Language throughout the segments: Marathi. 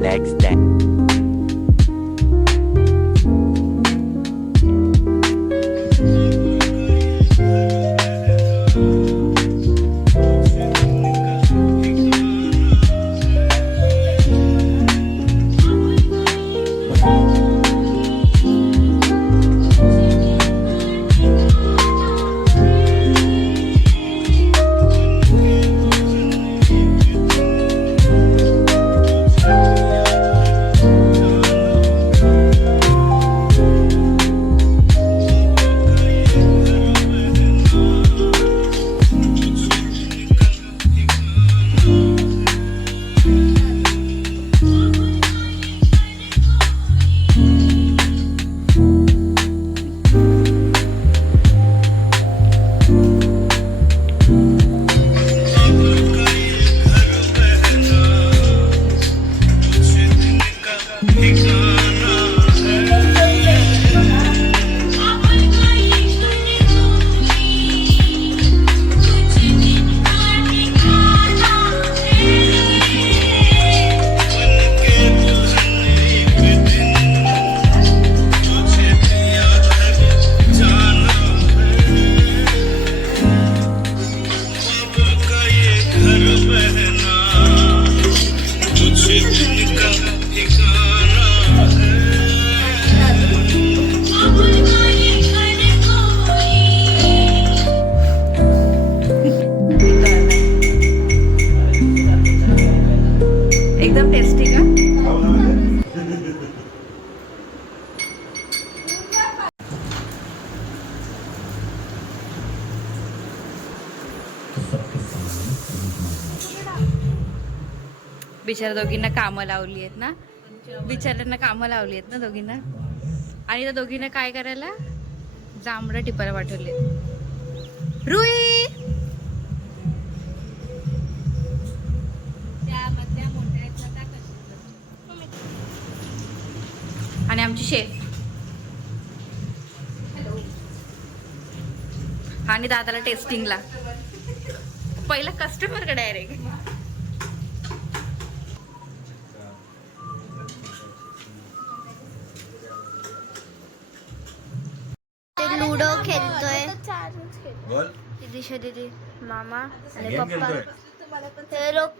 next day. एकदम टेस्टी का? बिचारा दोघींना कामं लावली आहेत ना, बिचाऱ्यांना कामं लावली आहेत ना दोघींना. आणि त्या दोघींना काय करायला? जांभळं टिपायला पाठवले. रुई आणि आमची शेफ आणि दादाला टेस्टिंगला. पहिला कस्टमर कडे डायरेक्ट. लुडो खेळतोय दिशा दीदी, मामा आणि पप्पा. हे लोक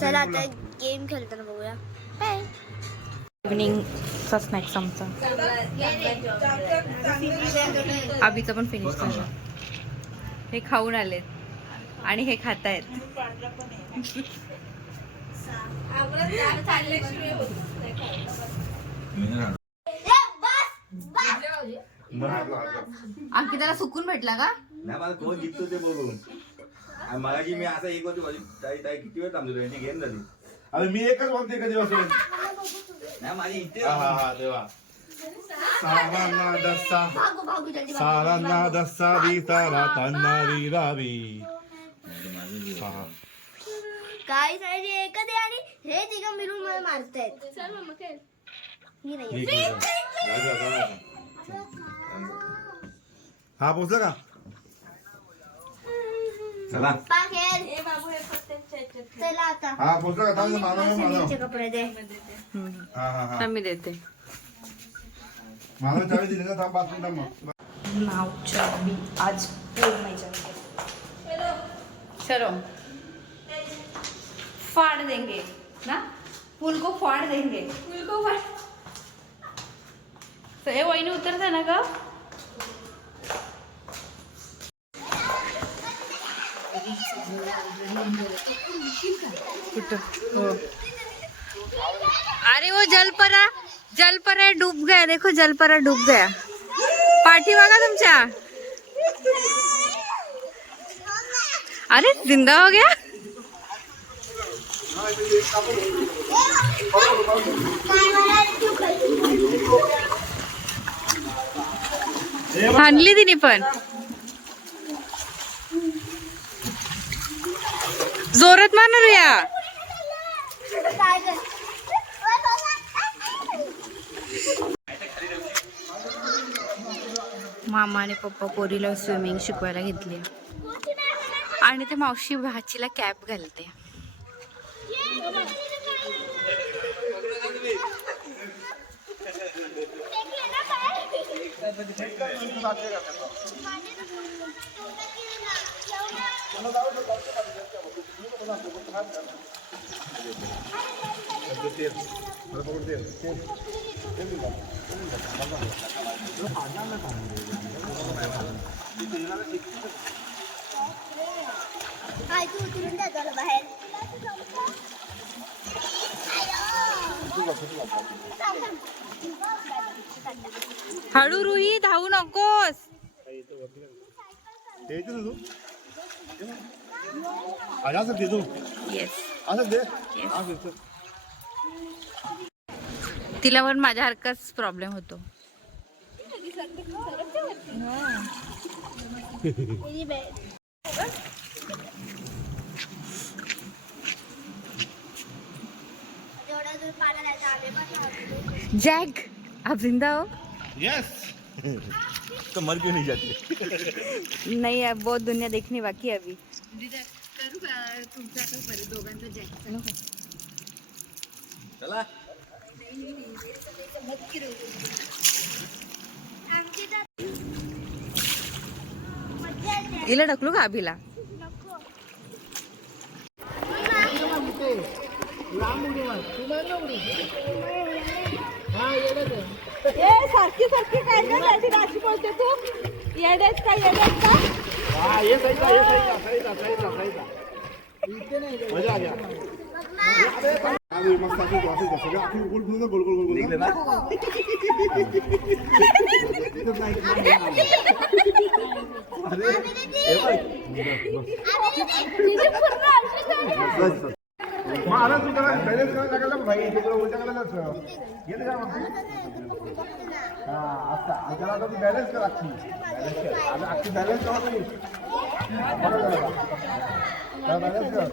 चला आता गेम खेळताना बघूया. इव्हनिंगचा स्नॅक्स आमचा. आबीचं पण फिनिश झालं. हे खाऊन आलेत आणि हे खातायत. अंकिताला सुकून भेटला का? नाही, मला कोण जिंकतो ते बघून. मगाशी मी असं एक होती ताई किती वेळ थांबलो यांची गेम झाली. अरे मी एकच म्हणते कधी वाजता. नाही माझी इथे देवा सारांना दस्सा सारांना दस्सा दी तारा तान्नारी रावी. काय साईड एकच आहे आणि हे तिघं मिळून मला मारतायत. चल मम्मा खेळ. मी नाही. हा पोचला का? चला चला आता. हा पोचला का? थांब माझा कपडे दे. हा मी देते. मला चावी दिली ना. थांब 5 मिनिटं मग. नावच्या बी आज चलो फाड़ देंगे ना, फूल को फाड़ देंगे. फूल को फाड़. तो हे वहिनी उतरते ना का? हो. अरे वो जलपरा डूब गया. देखो जलपरा डूब गया. पाठी बघा तुमच्या. अरे जिंदा हो गया. हाणली तिने पण. जोरात मारणार या. मामा आणि पप्पा पोरीला स्विमिंग शिकवायला घेतली आणि ते मावशी भाचीला कॅप घालते. काय तू उतरून द्या त्याला बाहेर. हळू रुही, धावू नकोस. असं दे तू येस. असं दे Yes. असं दे. तिला पण माझ्यासारखाच प्रॉब्लेम होतो. जेवढा दूर पाला जायचं आम्ही पण जैक आप जिंदा हो? यस तो मर क्यों नहीं जाती. नहीं, अब बहुत दुनिया देखनी बाकी है अभी. चला हिला ढकलू का अभिला? सारखी सारखी काय राशी बोलते तू? येडेस का येडेस का? हाँ ये सही था ये सही था सही था सही था सही था. मजा आ गया. अरे मस्त असं असं सगळं आपण गोल गोल गोल गोल गोल निघले ना. अरे हे बघ. महाराज तू त्याला बॅलन्स करायला लागला ना भाई तिकडे उलटा करायला येते का मग. हा आता त्याला आता तू बॅलन्स कर अख्खी आता अख्खी बॅलन्स करा तुम्ही बॅलन्स कर.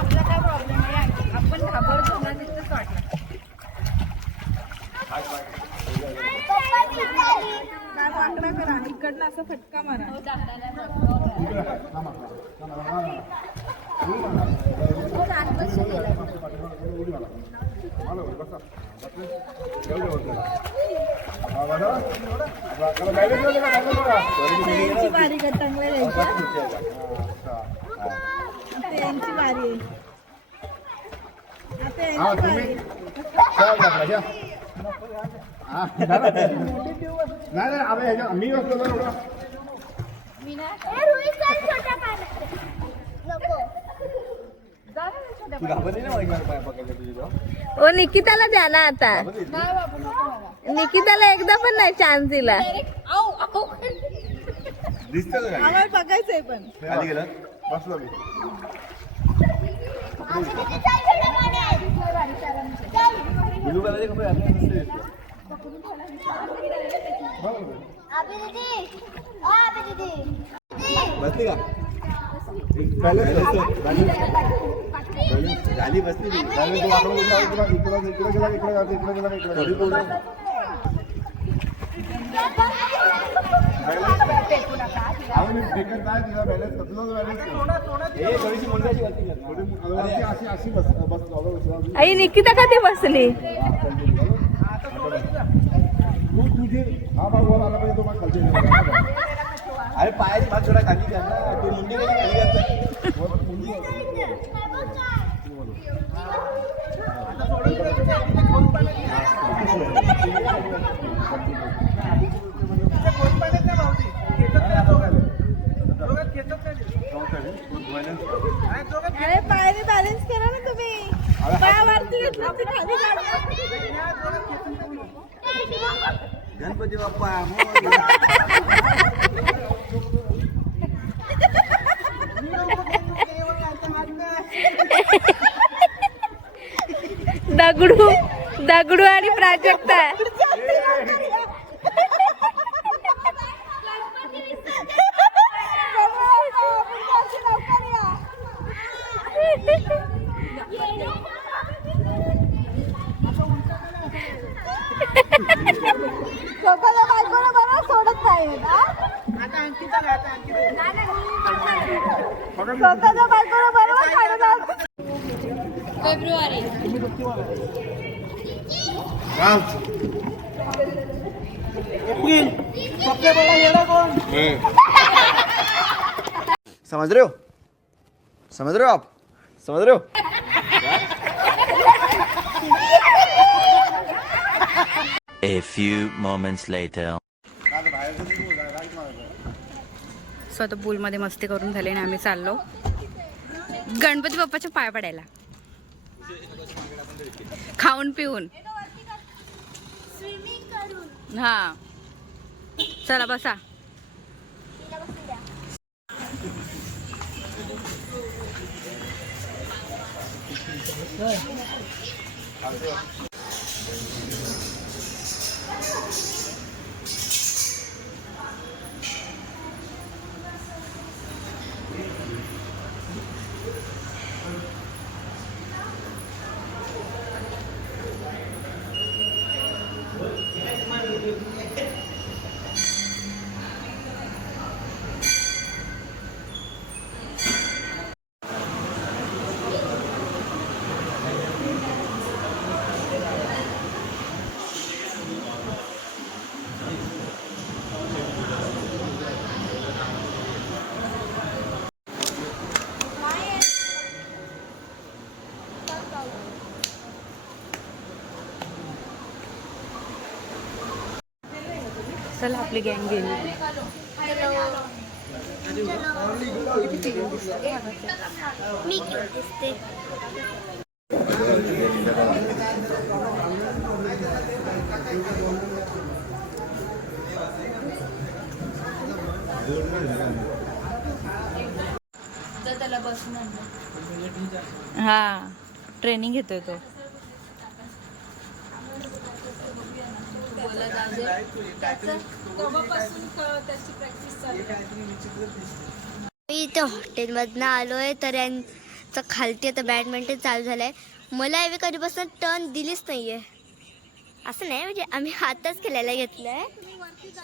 आपला काय प्रॉब्लेम आहे? आपण घाबरतो ना तिथंच वाटलं. काय वाकडा करा इकडनं असं फटका मारा. यांची बारी का चांगल्या यांची बारी आहे. आता यांची बारी. नाही नाही अरे ह्याच्या मी बसलो ना एवढा. तू घाबरली ना मला पाय पकडले तुझे जेव्हा. ओ निकिताला द्या ना आता. निकिताला एकदा पण नाही चान्स दिला. दिसतं का आम्हाला बघायचंय पण. खाली गेलं. बसलो मी. ब्लू कलरचे कपडे घातले. बसली का? झाली बसली आई निकिता कधी बसली? अरे पायाची भात थोडा खाली घ्या ना. तू मुंडी खाली घ्यायचं. अरे पायाने बॅलन्स करा ना तुम्ही. पायावरती घेतलं ते खाली गणपती बाप्पा. दगडू दगडू आणि प्राजक्ता. स्वतःला बायकोला बरोबर सोडत नाही आता अंकिता घ्या, आता अंकिता घ्या. स्वतःच्या बायकोला बरोबर काढून फेब्रुवारी. एप्रिल. सबसे बड़ा येडा कौन? समझ रहे हो? समझ रहे हो आप? समझ रहे हो? A few moments later. So आता पूलमध्ये मस्ती करून झाले आणि आम्ही चाललो गणपती बाप्पाच्या पाय पडायला, खाऊन पिऊन. स्विमिंग करून. हा चला बसा. चला आपली गँग गेली. मी क्यूट दिसते. हा ट्रेनिंग घेतोय तो. मी इथे हॉटेलमधनं आलोय तर यांचं खालती आता बॅडमिंटन चालू झालंय. मला यावेळी कधीपासून टर्न दिलीच नाहीये. असं नाही म्हणजे आम्ही हातच खेळायला घेतलंय.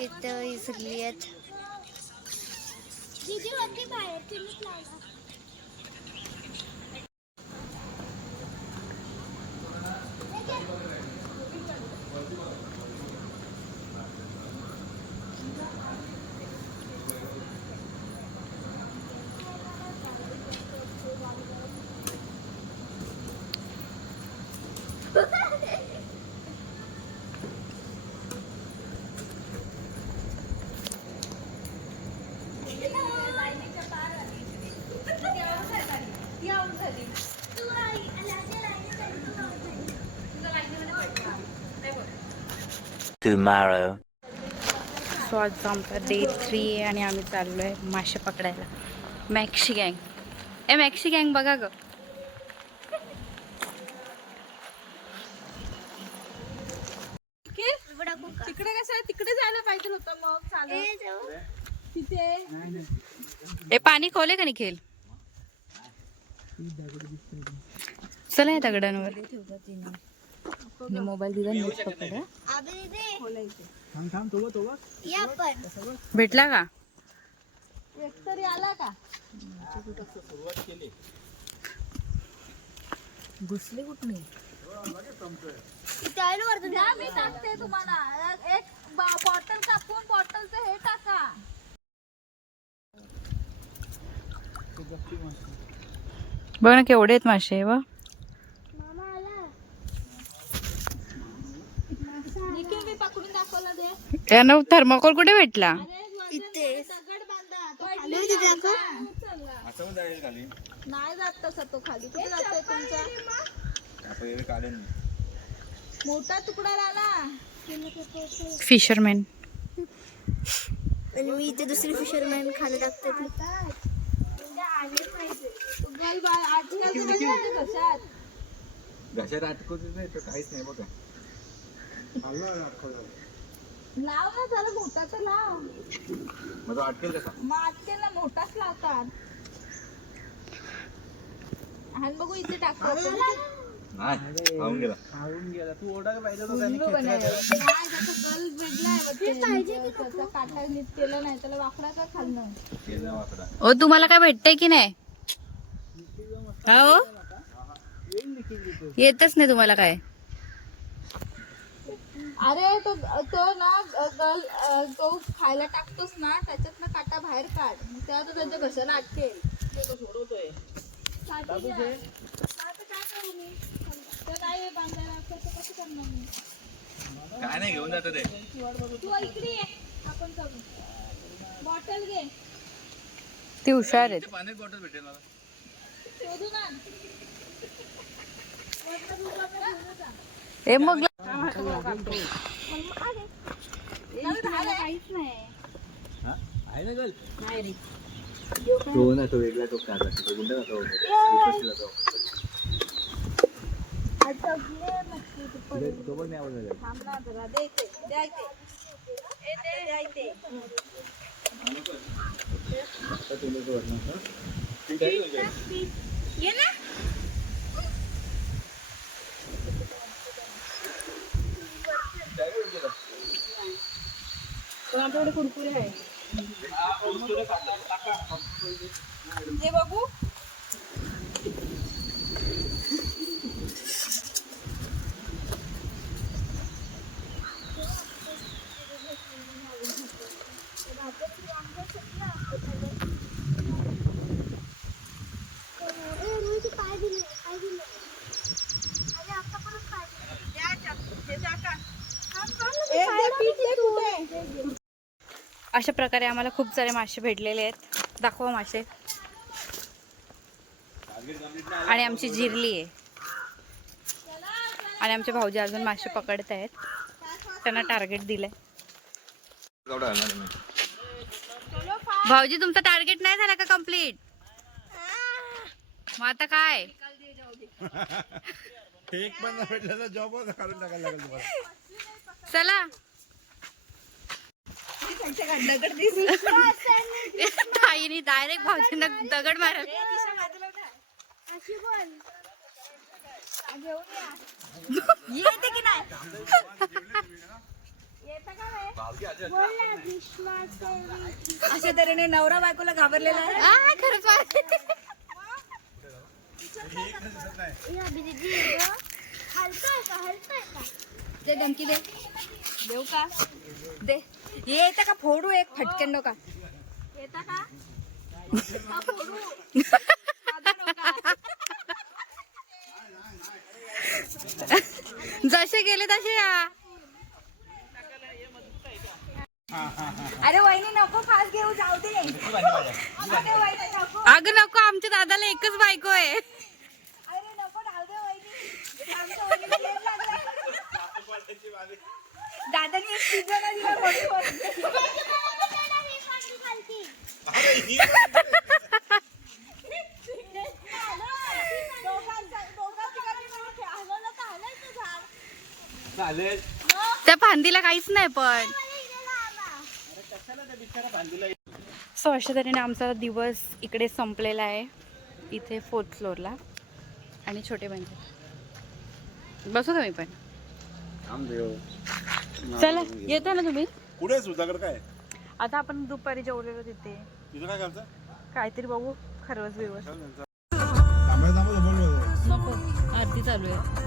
इथं विसरली आहेत. Tomorrow. सो आजचा आमचा डे 3 आहे आणि आम्ही चाललोय मासे पकडायला. मॅक्सी गँग. मॅक्सी गँग बघा ग. तिकडे कसं तिकडे जायला पाहिजे होतं मग चालू तिथे. पाणी खोले का निखिल? चला या दगडांवर. मोबाईल दिला न्यूज पकडा. भेटला का? एकतरी आला का? घुसले कुठे नाही. मी टाकते तुम्हाला एक बॉटल कापून बॉटलचं हे टाका. बघ ना केवढे आहेत मासे. वा मी पकडून दाखवला दे. यांना थर्माकोल कुठे भेटला? दगड बांधा नाही जात तसा तो खाली. कुठे जातोय तुमचा मोठा तुकडा आला. फिशरमॅन. आणि मी इथे दुसरी फिशरमॅन खाणं टाकते. घशात अटकवत नाही तर काहीच नाही बघा. लाव ना जरा मोठाच लाव. मग तो अटकेल कसा? मग आजकेला मोठाच लावतात. आणि बघू इथे टाकतो. नाही खाऊन गेला. खाऊन गेला तू ओढा पाहिजे होता त्याने उल्लू खेचला बनायला. त्याला. नाही, त्याचं गल वेगळं आहे बघ ते. त्याचा काटा नीट केलं नाही त्याला वाकडाचं खाल्लं. केला वाकडा. ओ तुम्हाला काय भेटतंय की नाही? हो येतच नाही तुम्हाला काय? अरे तो तो ना गल तो खायला टाकतोस ना त्याच्यात ना काटा बाहेर काढ तेव्हा तो त्याच्या घशाला अटकेल. बाबू घे. तर काय आहे बांधायला असं तर कसं करणार मी? काय नाही घेऊन जातं ते. तू इकडे ये आपण करू. बॉटल घे ते हुशार आहेत. पाण्यात बॉटल भेटेल मला. शोधून आण. ए मग काहीच नाही. आहे ना गल तो ना तो वेगळा तो काढला तो गुंडा जातो तो पण नाही आवडला. थांब ना जरा दे इथे. द्या इथे. ए दे द्या इथे. ये ना. पण आपल्याकडे कुरकुरे आहे. हे बघू. अशा प्रकारे आम्हाला खूप सारे मासे भेटलेले आहेत. दाखवा मासे. आणि आमची जिरली आहे आणि आमचे भाऊजी अजून मासे पकडत आहेत. त्यांना टार्गेट दिलंय. भाऊजी तुमचा टार्गेट नाही झाला का कम्प्लीट? मग आता काय? एक पण भेटलं तर जॉब काढून टाकायला लागेल तुम्हाला. चला ताईने डायरेक्ट भाऊजींना दगड मारल. येते की नाही? अशा तऱ्हेने नवरा बायकोला घाबरलेला आहे. आ, खरंच मार. दे धमकी दे. देऊ का? दे. येता का फोडू एक फटकन नका. येता का? हा, फोडू. साधा नका. जसे गेले तसे या. अरे वहिनी नको फास घेऊ जाऊ दे. अरे वहिनी नको. अगं नको, आमच्या दादाला एकच बायको आहे. अरे नको राहू दे वहिनी. आमच्या वहिनीला लेप लागलाय. दादानी एक पिझ्झा दिला मोठी. चालेल. त्या फांदीला काहीच नाही पण. सो अशा तऱ्हेने आमचा दिवस इकडे संपलेला आहे. इथे 4th फ्लोअरला आणि छोटे बंद. बसू का मी पण? चला येता ना तुम्ही? कुठे सुधाकडे काय आता आपण दुपारी जेवलेलो तिथे. तुझं काय करतं? काहीतरी बघू. खरवस बिरवस थांबा बोल. नको. आरती चालू आहे.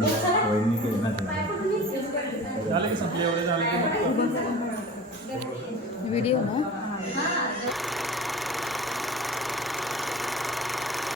वहिनी केलं ना व्हिडिओ ना